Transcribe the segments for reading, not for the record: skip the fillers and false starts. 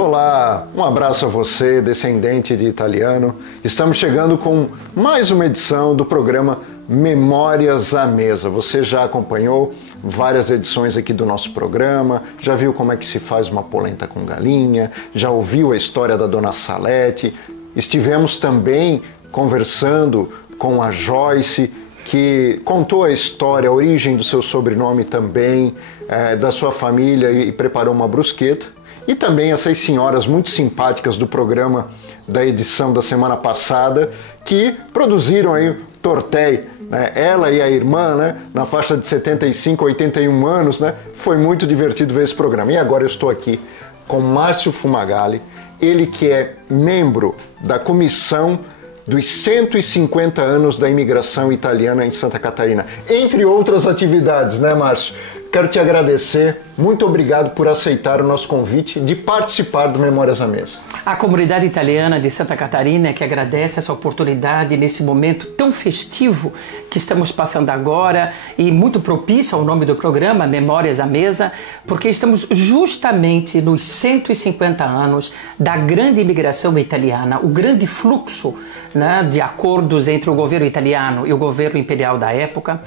Olá, um abraço a você, descendente de italiano. Estamos chegando com mais uma edição do programa Memórias à Mesa. Você já acompanhou várias edições aqui do nosso programa, já viu como é que se faz uma polenta com galinha, já ouviu a história da Dona Salete. Estivemos também conversando com a Joyce, que contou a história, a origem do seu sobrenome também, da sua família e preparou uma brusqueta. E também essas senhoras muito simpáticas do programa da edição da semana passada, que produziram aí o tortéi, né? Ela e a irmã, né? Na faixa de 75, 81 anos, né? Foi muito divertido ver esse programa. E agora eu estou aqui com Márcio Fumagalli, ele que é membro da comissão dos 150 anos da imigração italiana em Santa Catarina, entre outras atividades, né, Márcio? Quero te agradecer, muito obrigado por aceitar o nosso convite de participar do Memórias à Mesa. A comunidade italiana de Santa Catarina que agradece essa oportunidade nesse momento tão festivo que estamos passando agora e muito propício ao nome do programa, Memórias à Mesa, porque estamos justamente nos 150 anos da grande imigração italiana, o grande fluxo, né, de acordos entre o governo italiano e o governo imperial da época,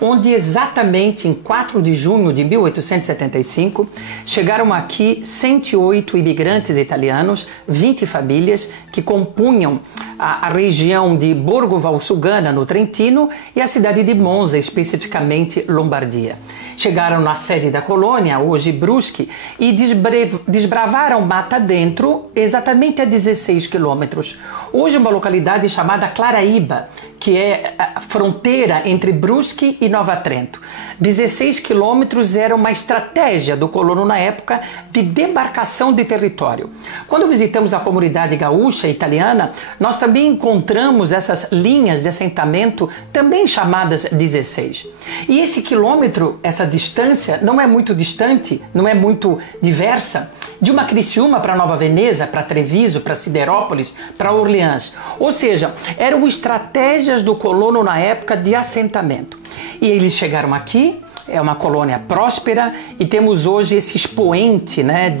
onde exatamente em 4 de junho de 1875 chegaram aqui 108 imigrantes italianos, 20 famílias que compunham a região de Borgo Valsugana, no Trentino, e a cidade de Monza, especificamente Lombardia. Chegaram na sede da colônia, hoje Brusque, e desbravaram mata dentro, exatamente a 16 quilômetros. Hoje uma localidade chamada Claraíba, que é a fronteira entre Brusque e Nova Trento. 16 quilômetros era uma estratégia do colono na época de demarcação de território. Quando visitamos a comunidade gaúcha italiana, nós também encontramos essas linhas de assentamento, também chamadas 16. E esse quilômetro, essa distância, não é muito distante, não é muito diversa, de uma Criciúma para Nova Veneza, para Treviso, para Siderópolis, para Orleans. Ou seja, eram estratégias do colono na época de assentamento. E eles chegaram aqui, é uma colônia próspera, e temos hoje esse expoente, né,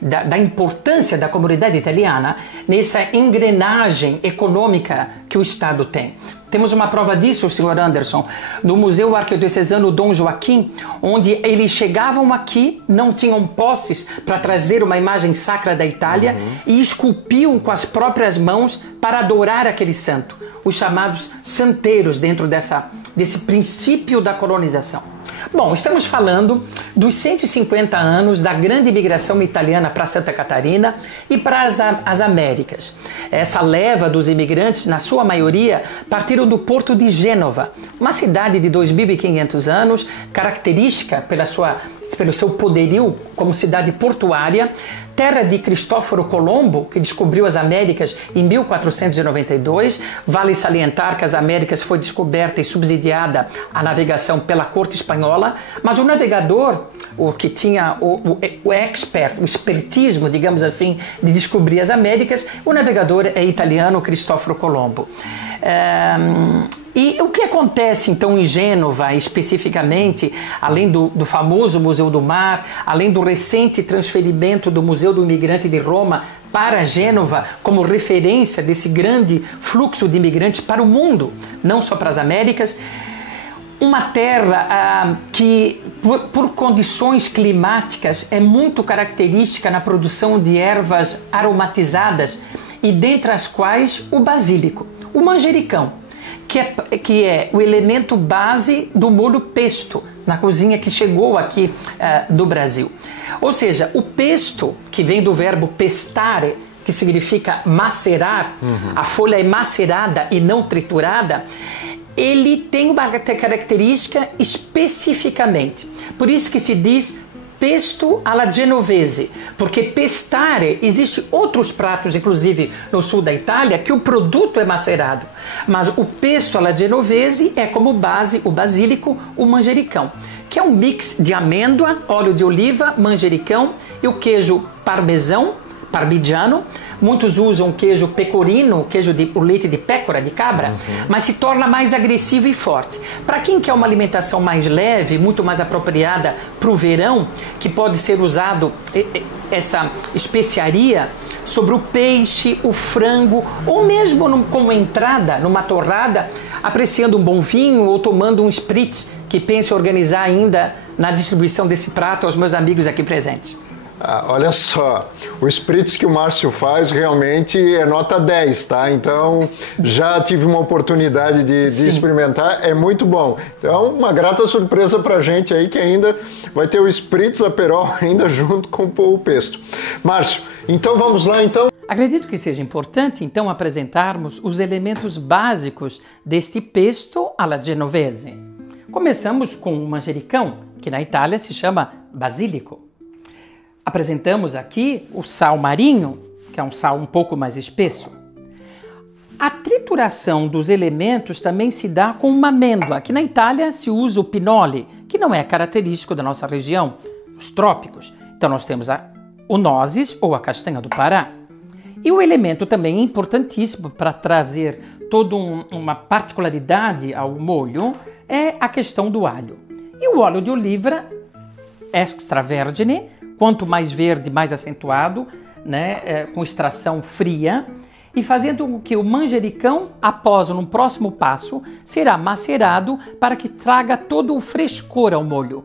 da importância da comunidade italiana nessa engrenagem econômica que o Estado tem. Temos uma prova disso, Sr. Anderson, no Museu Arquidiocesano Dom Joaquim, onde eles chegavam aqui, não tinham posses para trazer uma imagem sacra da Itália e esculpiam com as próprias mãos para adorar aquele santo, os chamados santeiros dentro desse princípio da colonização. Bom, estamos falando dos 150 anos da grande imigração italiana para Santa Catarina e para as Américas. Essa leva dos imigrantes, na sua maioria, partiram do porto de Gênova, uma cidade de 2.500 anos, característica pelo seu poderio como cidade portuária, terra de Cristóforo Colombo, que descobriu as Américas em 1492. Vale salientar que as Américas foi descoberta e subsidiada a navegação pela corte espanhola, mas o navegador, o que tinha o expertismo, digamos assim, de descobrir as Américas, o navegador é italiano, Cristóforo Colombo. E o que acontece então em Gênova especificamente, além do famoso Museu do Mar, além do recente transferimento do Museu do Imigrante de Roma para Gênova como referência desse grande fluxo de imigrantes para o mundo, não só para as Américas, uma terra que por condições climáticas é muito característica na produção de ervas aromatizadas, e dentre as quais o basílico, o manjericão, que é o elemento base do molho pesto na cozinha que chegou aqui do Brasil. Ou seja, o pesto, que vem do verbo pestare, que significa macerar, a folha é macerada e não triturada, ele tem uma característica especificamente. Por isso que se diz pesto alla genovese, porque pestare, existe outros pratos, inclusive no sul da Itália, que o produto é macerado, mas o pesto alla genovese é como base o basílico, o manjericão, que é um mix de amêndoa, óleo de oliva, manjericão e o queijo parmigiano. Muitos usam queijo pecorino, o leite de pécora, de cabra, mas se torna mais agressivo e forte. Para quem quer uma alimentação mais leve, muito mais apropriada para o verão, que pode ser usado essa especiaria sobre o peixe, o frango, ou mesmo como entrada numa torrada, apreciando um bom vinho ou tomando um spritz, que penso organizar ainda na distribuição desse prato aos meus amigos aqui presentes. Olha só, o spritz que o Márcio faz realmente é nota 10, tá? Então, já tive uma oportunidade de experimentar, é muito bom. Então, uma grata surpresa pra gente aí que ainda vai ter o spritz Aperol ainda junto com o pesto. Márcio, então vamos lá então? Acredito que seja importante então apresentarmos os elementos básicos deste pesto alla genovese. Começamos com o manjericão, que na Itália se chama basílico. Apresentamos aqui o sal marinho, que é um sal um pouco mais espesso. A trituração dos elementos também se dá com uma amêndoa. Aqui na Itália se usa o pinole, que não é característico da nossa região, os trópicos. Então nós temos o nozes ou a castanha do Pará. E o elemento também importantíssimo para trazer toda uma particularidade ao molho é a questão do alho. E o óleo de oliva extravergine, quanto mais verde, mais acentuado, né, com extração fria, e fazendo com que o manjericão, após num próximo passo, será macerado para que traga todo o frescor ao molho.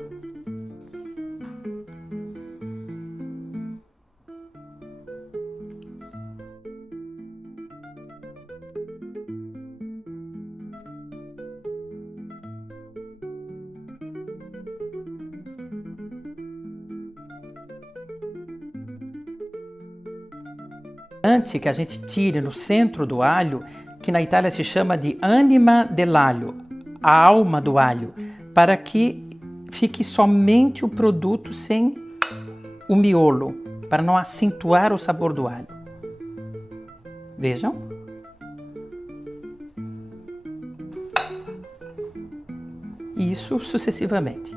Que a gente tire no centro do alho, que na Itália se chama de anima dell'aglio, a alma do alho, para que fique somente o produto sem o miolo, para não acentuar o sabor do alho. Vejam. E isso sucessivamente.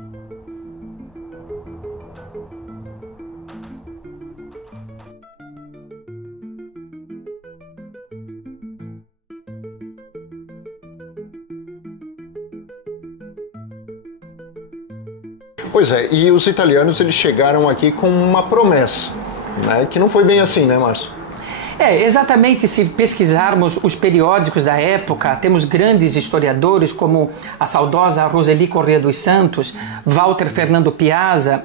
Pois é, e os italianos eles chegaram aqui com uma promessa, né? Que não foi bem assim, né, Márcio? Exatamente, se pesquisarmos os periódicos da época, temos grandes historiadores como a saudosa Roseli Corrêa dos Santos, Walter Fernando Piazza,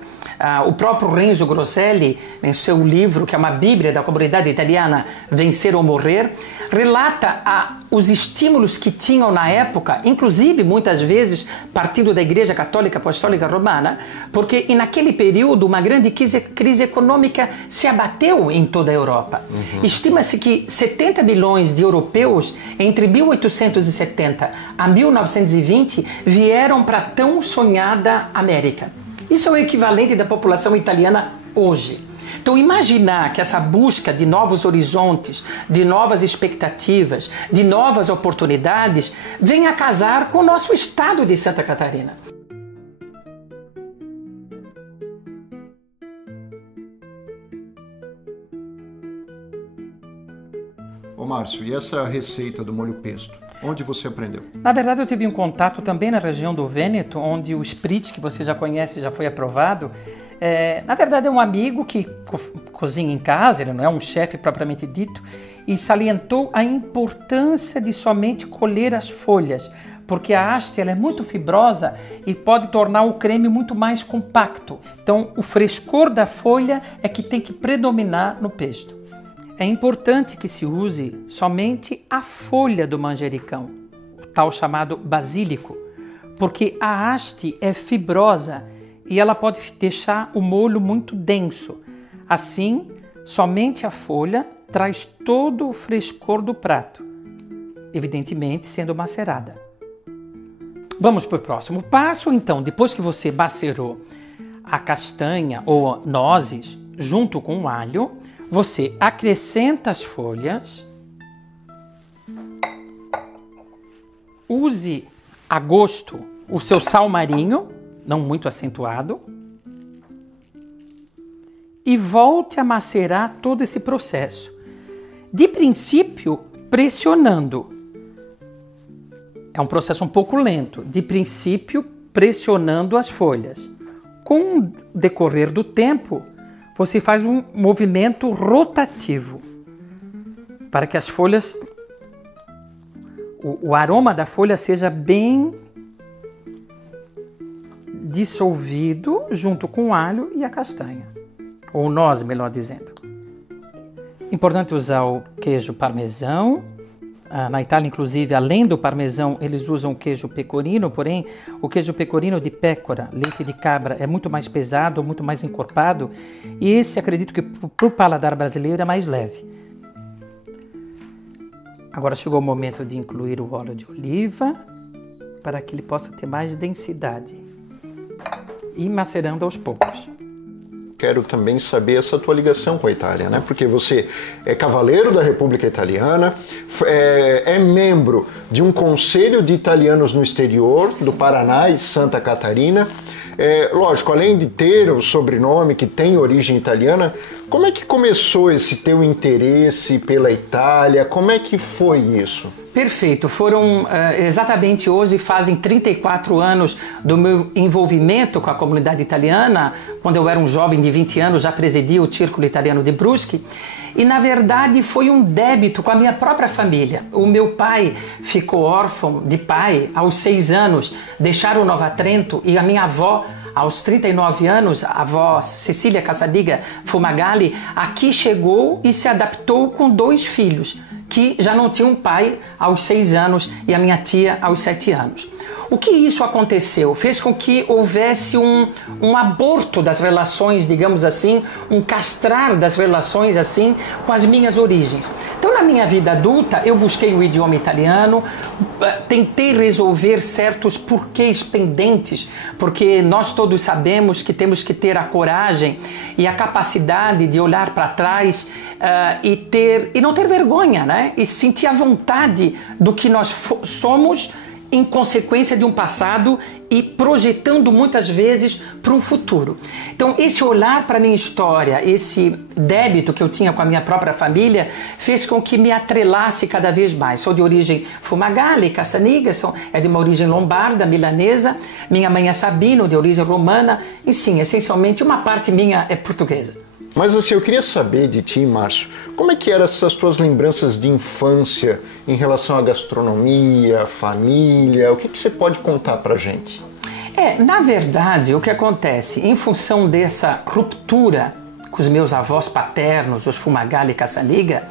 o próprio Renzo Grosselli, em seu livro, que é uma bíblia da comunidade italiana, Vencer ou Morrer, relata os estímulos que tinham na época, inclusive muitas vezes partindo da Igreja Católica Apostólica Romana, porque naquele período uma grande crise econômica se abateu em toda a Europa. Estima-se que 70 milhões de europeus entre 1870 a 1920 vieram para a tão sonhada América. Isso é o equivalente da população italiana hoje. Então imaginar que essa busca de novos horizontes, de novas expectativas, de novas oportunidades, venha a casar com o nosso estado de Santa Catarina. Ô Márcio, e essa receita do molho pesto? Onde você aprendeu? Na verdade, eu tive um contato também na região do Vêneto, onde o spritz, que você já conhece, já foi aprovado. Na verdade, é um amigo que cozinha em casa, ele não é um chefe propriamente dito, e salientou a importância de somente colher as folhas, porque a haste ela é muito fibrosa e pode tornar o creme muito mais compacto. Então, o frescor da folha é que tem que predominar no pesto. É importante que se use somente a folha do manjericão, o tal chamado basílico, porque a haste é fibrosa e ela pode deixar o molho muito denso. Assim, somente a folha traz todo o frescor do prato, evidentemente sendo macerada. Vamos para o próximo passo, então. Depois que você macerou a castanha ou nozes junto com o alho, você acrescenta as folhas, use a gosto o seu sal marinho, não muito acentuado, e volte a macerar todo esse processo. De princípio, pressionando. É um processo um pouco lento. De princípio, pressionando as folhas. Com o decorrer do tempo, você faz um movimento rotativo para que as folhas, o aroma da folha seja bem dissolvido junto com o alho e a castanha, ou noz, melhor dizendo. Importante usar o queijo parmesão. Na Itália, inclusive, além do parmesão, eles usam o queijo pecorino, porém, o queijo pecorino de pécora, leite de cabra, é muito mais pesado, muito mais encorpado, e esse, acredito que para o paladar brasileiro é mais leve. Agora chegou o momento de incluir o óleo de oliva, para que ele possa ter mais densidade, e macerando aos poucos. Quero também saber essa tua ligação com a Itália, né? Porque você é cavaleiro da República Italiana, é membro de um conselho de italianos no exterior, do Paraná e Santa Catarina. Lógico, além de ter o sobrenome que tem origem italiana, como é que começou esse teu interesse pela Itália? Como é que foi isso? Perfeito, foram exatamente hoje, fazem 34 anos do meu envolvimento com a comunidade italiana. Quando eu era um jovem de 20 anos, já presidia o Círculo Italiano de Brusque. E, na verdade, foi um débito com a minha própria família. O meu pai ficou órfão de pai aos 6 anos, deixaram Nova Trento, e a minha avó, aos 39 anos, a avó Cecília Cassadiga Fumagalli, aqui chegou e se adaptou com 2 filhos, que já não tinham pai aos 6 anos e a minha tia aos 7 anos. O que isso aconteceu? Fez com que houvesse um aborto das relações, digamos assim, um castrar das relações assim com as minhas origens. Então, na minha vida adulta, eu busquei o idioma italiano, tentei resolver certos porquês pendentes, porque nós todos sabemos que temos que ter a coragem e a capacidade de olhar para trás e não ter vergonha, né? E sentir a vontade do que nós somos em consequência de um passado e projetando muitas vezes para um futuro. Então, esse olhar para a minha história, esse débito que eu tinha com a minha própria família, fez com que me atrelasse cada vez mais. Sou de origem Fumagalli, Cassaniga, é de uma origem lombarda, milanesa. Minha mãe é Sabino, de origem romana. E sim, essencialmente, uma parte minha é portuguesa. Mas assim, eu queria saber de ti, Márcio, como é que eram essas tuas lembranças de infância em relação à gastronomia, família? O que você pode contar pra gente? Na verdade, o que acontece, em função dessa ruptura com os meus avós paternos, os Fumagalli e Cassaniga,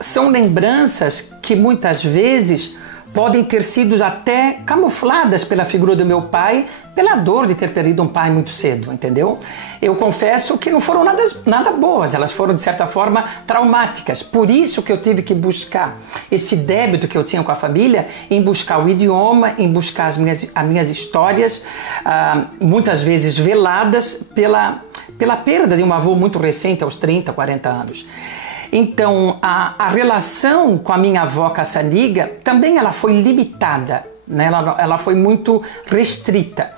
são lembranças que muitas vezes podem ter sido até camufladas pela figura do meu pai, pela dor de ter perdido um pai muito cedo, entendeu? Eu confesso que não foram nada boas, elas foram de certa forma traumáticas. Por isso que eu tive que buscar esse débito que eu tinha com a família, em buscar o idioma, em buscar as minhas histórias, muitas vezes veladas pela perda de um avô muito recente, aos 30, 40 anos. Então, a relação com a minha avó Cassaniga também ela foi limitada, né? Ela foi muito restrita.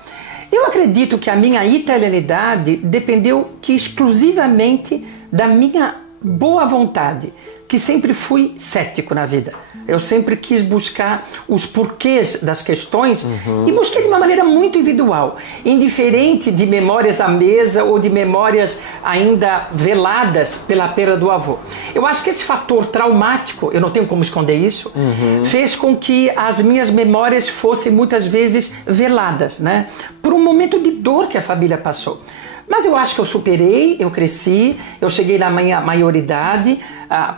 Eu acredito que a minha italianidade dependeu exclusivamente da minha boa vontade, que sempre fui cético na vida. Eu sempre quis buscar os porquês das questões e busquei de uma maneira muito individual, indiferente de memórias à mesa ou de memórias ainda veladas pela perda do avô. Eu acho que esse fator traumático, eu não tenho como esconder isso, fez com que as minhas memórias fossem muitas vezes veladas, né? Por um momento de dor que a família passou. Mas eu acho que eu superei, eu cresci, eu cheguei na minha maioridade,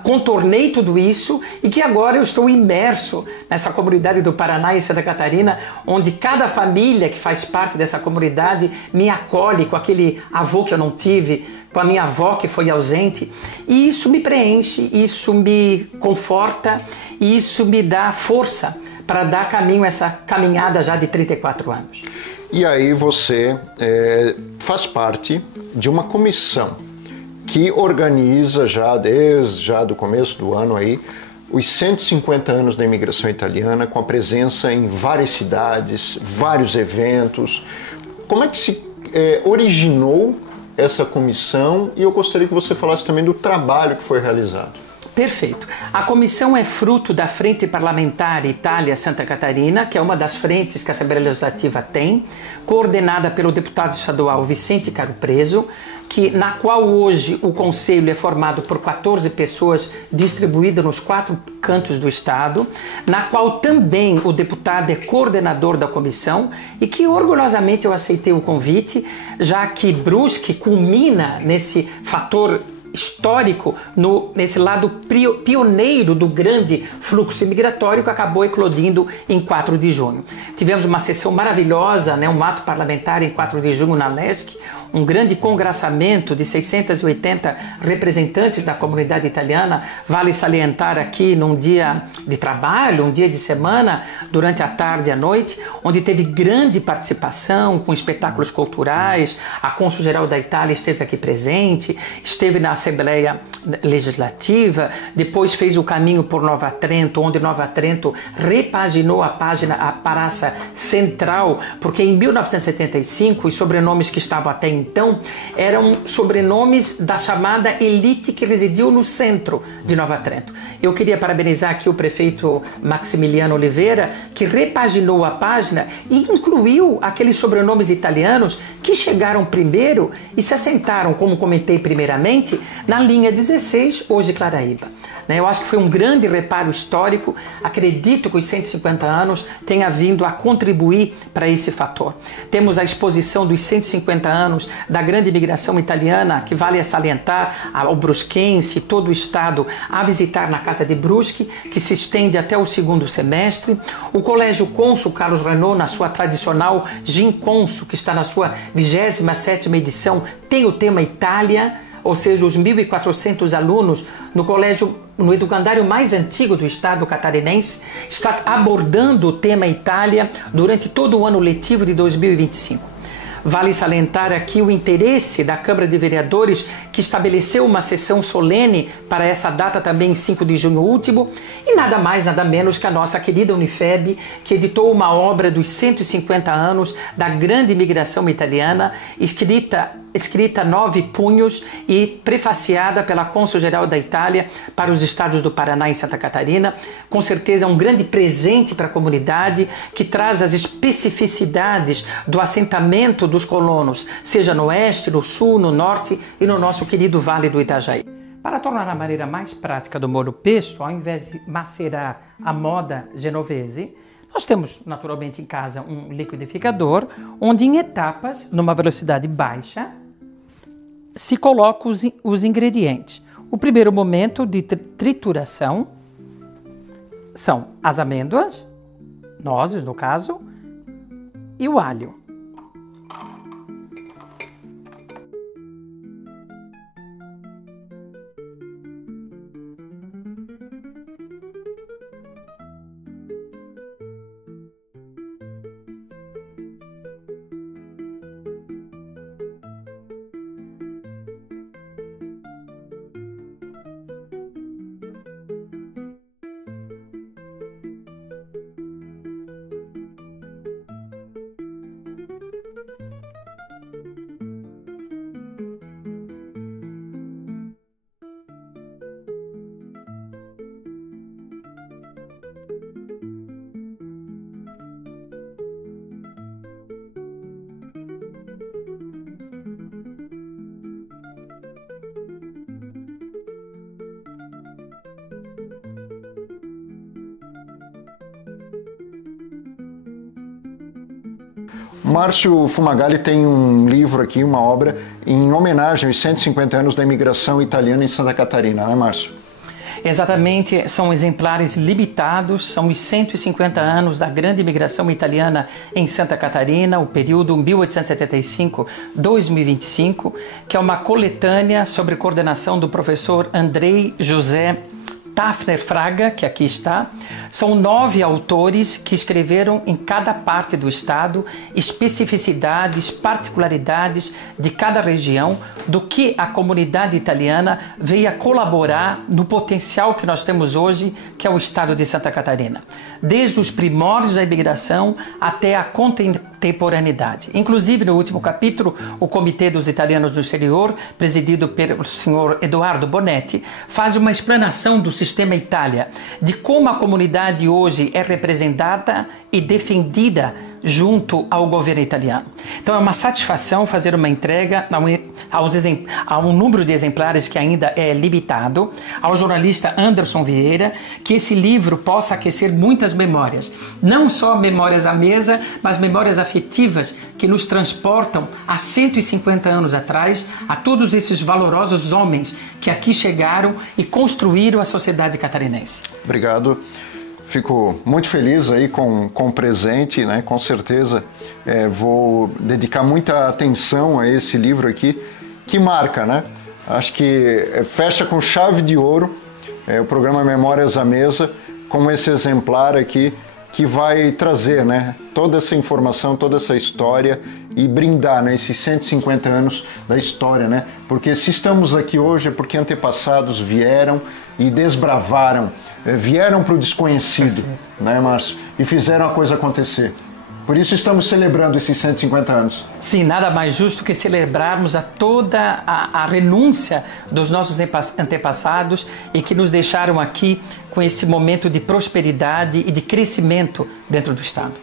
contornei tudo isso e que agora eu estou imerso nessa comunidade do Paraná e Santa Catarina, onde cada família que faz parte dessa comunidade me acolhe com aquele avô que eu não tive, com a minha avó que foi ausente. E isso me preenche, isso me conforta e isso me dá força para dar caminho a essa caminhada já de 34 anos. E aí você faz parte de uma comissão que organiza desde do começo do ano aí os 150 anos da imigração italiana, com a presença em várias cidades, vários eventos. Como é que se originou essa comissão? E eu gostaria que você falasse também do trabalho que foi realizado. Perfeito. A comissão é fruto da Frente Parlamentar Itália-Santa Catarina, que é uma das frentes que a Assembleia Legislativa tem, coordenada pelo deputado estadual Vicente Caro Preso, na qual hoje o Conselho é formado por 14 pessoas distribuídas nos 4 cantos do Estado, na qual também o deputado é coordenador da comissão e que orgulhosamente eu aceitei o convite, já que Brusque culmina nesse fator histórico, nesse lado pioneiro do grande fluxo migratório que acabou eclodindo em 4 de junho. Tivemos uma sessão maravilhosa, um ato parlamentar em 4 de junho na LESC, um grande congraçamento de 680 representantes da comunidade italiana. Vale salientar aqui num dia de trabalho, um dia de semana, durante a tarde e a noite, onde teve grande participação com espetáculos culturais. A Cônsul-Geral da Itália esteve aqui presente, esteve na Assembleia Legislativa, depois fez o caminho por Nova Trento, onde Nova Trento repaginou a Praça Central, porque em 1975 os sobrenomes que estavam até então eram sobrenomes da chamada elite que residiu no centro de Nova Trento. Eu queria parabenizar aqui o prefeito Maximiliano Oliveira, que repaginou a página e incluiu aqueles sobrenomes italianos que chegaram primeiro e se assentaram, como comentei primeiramente, na linha 16, hoje Claraíba. Eu acho que foi um grande reparo histórico. Acredito que os 150 anos tenha vindo a contribuir para esse fator. Temos a exposição dos 150 anos da grande imigração italiana, que vale a salientar ao brusquense e todo o estado a visitar na Casa de Brusque, que se estende até o 2º semestre. O Colégio Cônsul Carlos Renault, na sua tradicional Ginconsul, que está na sua 27ª edição, tem o tema Itália, ou seja, os 1.400 alunos no educandário mais antigo do estado catarinense, está abordando o tema Itália durante todo o ano letivo de 2025. Vale salientar aqui o interesse da Câmara de Vereadores, que estabeleceu uma sessão solene para essa data também, 5 de junho último, e nada mais, nada menos que a nossa querida Unifeb, que editou uma obra dos 150 anos da grande imigração italiana, escrita 9 punhos e prefaciada pela Cônsul-Geral da Itália para os estados do Paraná e Santa Catarina. Com certeza é um grande presente para a comunidade, que traz as especificidades do assentamento dos colonos, seja no oeste, no sul, no norte e no nosso querido Vale do Itajaí. Para tornar a maneira mais prática do molho pesto, ao invés de macerar a moda genovese, nós temos naturalmente em casa um liquidificador, onde em etapas, numa velocidade baixa, se coloca os ingredientes. O primeiro momento de trituração são as amêndoas, nozes no caso, e o alho. Márcio Fumagalli tem um livro aqui, uma obra, em homenagem aos 150 anos da imigração italiana em Santa Catarina, não é, Márcio? Exatamente, são exemplares limitados, são os 150 anos da grande imigração italiana em Santa Catarina, o período 1875-2025, que é uma coletânea sobre coordenação do professor Andrei José Tafner Fraga, que aqui está. São 9 autores que escreveram em cada parte do estado especificidades, particularidades de cada região, do que a comunidade italiana veio a colaborar no potencial que nós temos hoje, que é o estado de Santa Catarina. Desde os primórdios da imigração até a contemporaneidade. Inclusive, no último capítulo, o Comitê dos Italianos do Exterior, presidido pelo senhor Edoardo Bonetti, faz uma explanação do sistema Itália, de como a comunidade hoje é representada e defendida junto ao governo italiano. Então é uma satisfação fazer uma entrega a um número de exemplares que ainda é limitado, ao jornalista Anderson Vieira, que esse livro possa aquecer muitas memórias, não só memórias à mesa, mas memórias afetivas que nos transportam a 150 anos atrás, a todos esses valorosos homens que aqui chegaram e construíram a sociedade catarinense. Obrigado. Fico muito feliz aí com o presente, né? Com certeza vou dedicar muita atenção a esse livro aqui, que marca, né? Acho que fecha com chave de ouro o programa Memórias à Mesa, com esse exemplar aqui, que vai trazer, né, toda essa informação, toda essa história e brindar, né, esses 150 anos da história, né? Porque se estamos aqui hoje é porque antepassados vieram e desbravaram, vieram para o desconhecido, né, Márcio? E fizeram a coisa acontecer. Por isso estamos celebrando esses 150 anos. Sim, nada mais justo que celebrarmos toda a renúncia dos nossos antepassados e que nos deixaram aqui com esse momento de prosperidade e de crescimento dentro do Estado.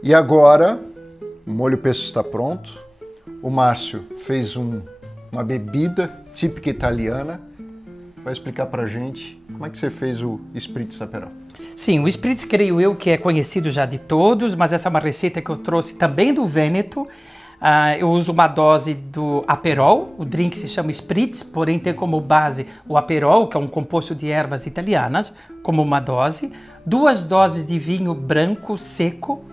E agora, o molho pesto está pronto. O Márcio fez uma bebida típica italiana. Vai explicar pra gente como é que você fez o Spritz Aperol. Sim, o Spritz creio eu que é conhecido já de todos, mas essa é uma receita que eu trouxe também do Vêneto. Eu uso uma dose do Aperol, o drink se chama Spritz, porém tem como base o Aperol, que é um composto de ervas italianas, como uma dose, 2 doses de vinho branco seco,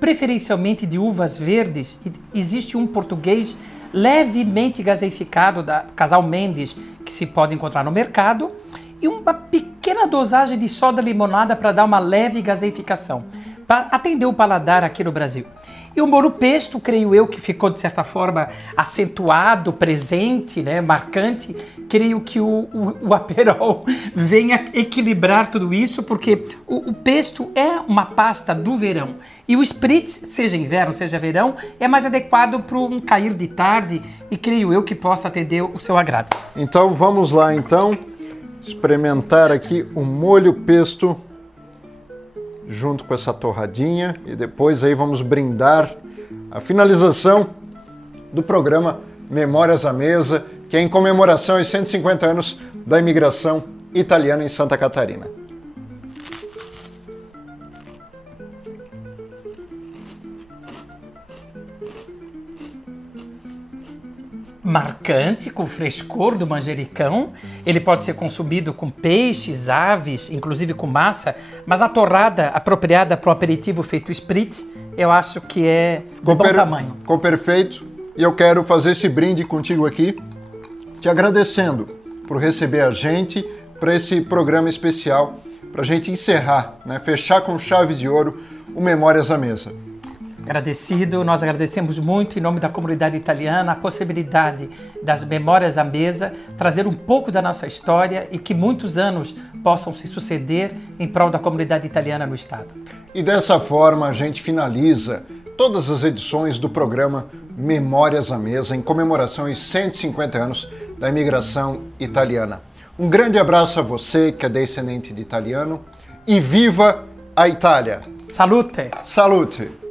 preferencialmente de uvas verdes. Existe um português levemente gaseificado da Casal Mendes, que se pode encontrar no mercado, e uma pequena dosagem de soda limonada para dar uma leve gaseificação, para atender o paladar aqui no Brasil. E o molho pesto, creio eu, que ficou de certa forma acentuado, presente, né, marcante. Creio que o Aperol venha equilibrar tudo isso, porque o pesto é uma pasta do verão. E o Spritz, seja inverno, seja verão, é mais adequado para um cair de tarde e creio eu que possa atender o seu agrado. Então vamos lá então, experimentar aqui o molho pesto junto com essa torradinha e depois aí vamos brindar a finalização do programa Memórias à Mesa, que é em comemoração aos 150 anos da imigração italiana em Santa Catarina. Marcante, com o frescor do manjericão. Ele pode ser consumido com peixes, aves, inclusive com massa, mas a torrada apropriada para o aperitivo feito Spritz, eu acho que é de bom tamanho. Ficou perfeito. E eu quero fazer esse brinde contigo aqui, te agradecendo por receber a gente para esse programa especial, para a gente encerrar, né, fechar com chave de ouro o Memórias à Mesa. Agradecido, nós agradecemos muito em nome da comunidade italiana a possibilidade das Memórias à Mesa trazer um pouco da nossa história e que muitos anos possam se suceder em prol da comunidade italiana no Estado. E dessa forma a gente finaliza todas as edições do programa Memórias à Mesa em comemoração aos 150 anos da imigração italiana. Um grande abraço a você que é descendente de italiano e viva a Itália! Salute! Salute!